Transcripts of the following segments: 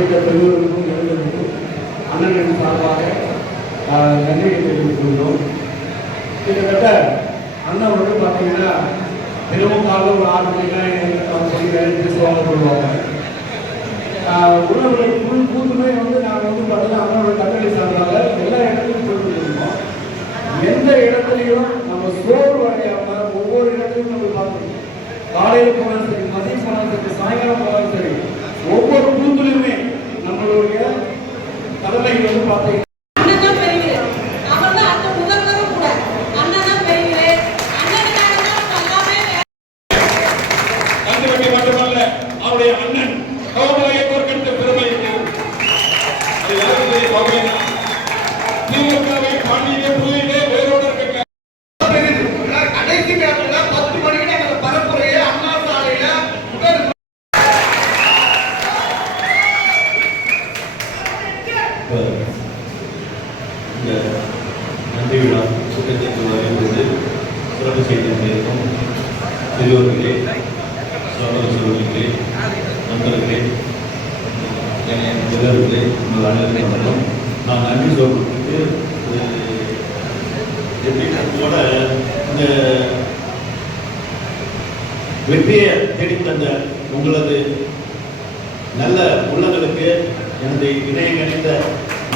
அனைத்து பெரியவர்களுக்கும் இளைஞர்களுக்கும் அண்ணனின் சார்பாக நன்றியை தெரிவித்துக் கொள்கிறோம். கிட்டத்தட்ட அண்ணன் வந்து பார்த்தீங்கன்னா தினமும் காலையில் ஒரு 6 மணிக்கெல்லாம் சொல்லி வேலை பேசுவாங்க சொல்லுவாங்க. உணவுகள் ஃபுல் பூத்துமே வந்து நாங்கள் வந்து பார்த்தீங்கன்னா அண்ணனோட கட்டளை சார்பாக எல்லா இடத்துலையும் போயிட்டு இருக்கோம். எந்த இடத்துலையும் நம்ம சோறு அடையாமல் ஒவ்வொரு இடத்துலையும் நம்ம பார்க்கணும். காலையில் போனாலும் சரி, மதியம் போனாலும் சரி, சாயங்காலம் போனாலும் சரி, ஒவ்வொரு பூத்துலையுமே நம்மளுடைய தலைமைகள் வந்து பார்த்தீங்கன்னா மட்டுமல்ல அவருடைய அண்ணன் கோபாலையை தோற்கடித்த பெருமை திமுகவை பாண்டியிலே புதுவிலே வேரோடு இருக்க கடைசி நேரத்தில் 10 மணிக்கு அந்த பரப்புரையை அண்ணா சாலையில இந்த நன்றி விழா கூட்டத்திற்கு வருகிறது. சிறப்பு செய்திருக்கும் பெரியோர்களே, சகோதரர்களே, நண்பர்களே, உறவுகளே, உங்கள் அனைவரும் வணக்கம். நான் நன்றி சொல்றதுக்கு எப்படின்னா இந்த வெற்றியை தேடித்தந்த உங்களது நல்ல உள்ளங்களுக்கு எனது இணையம் கணித்த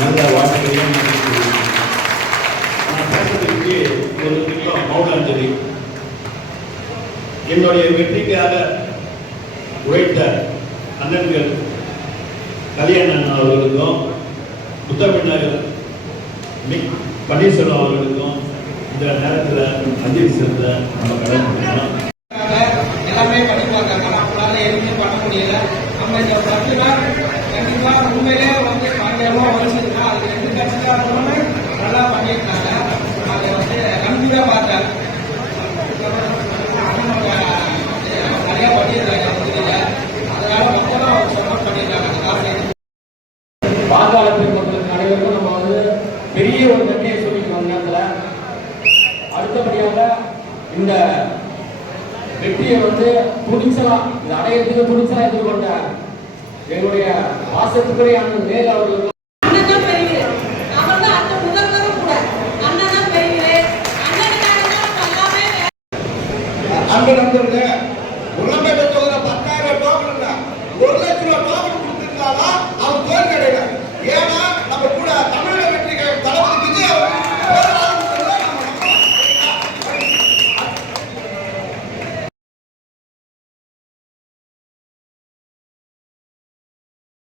நல்ல வாழ்க்கையையும் நான் பேசுறதுக்கு ஒரு நிமிடம் மௌனாஞ்சலி. என்னுடைய வெற்றிக்காக உழைத்த அண்ணன்கள் கல்யாணன் அவர்களுக்கும் முத்தமிழ்நகர் பன்னீர்செல்வம் அவர்களுக்கும் இந்த நேரத்தில் அஞ்சலி செலுத்த நம்ம கடமை. எல்லாமே படிப்பாங்க, நம்மளால எதுவுமே பண்ண முடியல. நம்ம இந்த 10 நாள் கண்டிப்பா உண்மையிலே வந்து பயங்கரமா உழைச்சிருக்கோம். அது 2 கட்சிக்காரங்களுமே நல்லா பண்ணியிருக்காங்க. அதை வந்து நம்பிக்கை பார்த்தேன். நிறைய பண்ணியிருக்காங்க புதிய, அதனால மக்களும் அவர் சப்போர்ட் பண்ணியிருக்காங்க. வாக்காளர்கள் மக்களுக்கு அனைவருக்கும் நம்ம வந்து பெரிய ஒரு நன்றியை சொல்லிக்கிறோம். நேரத்தில் அடுத்தபடியாக இந்த வெற்றியை வந்து துணிச்சலா இது அடையிறதுக்கு துணிச்சலா எதிர்கொண்ட எங்களுடைய வாசத்துக்குரிய அண்ணன் மேல் அவர்களுக்கு அன்பு நண்பர்களே,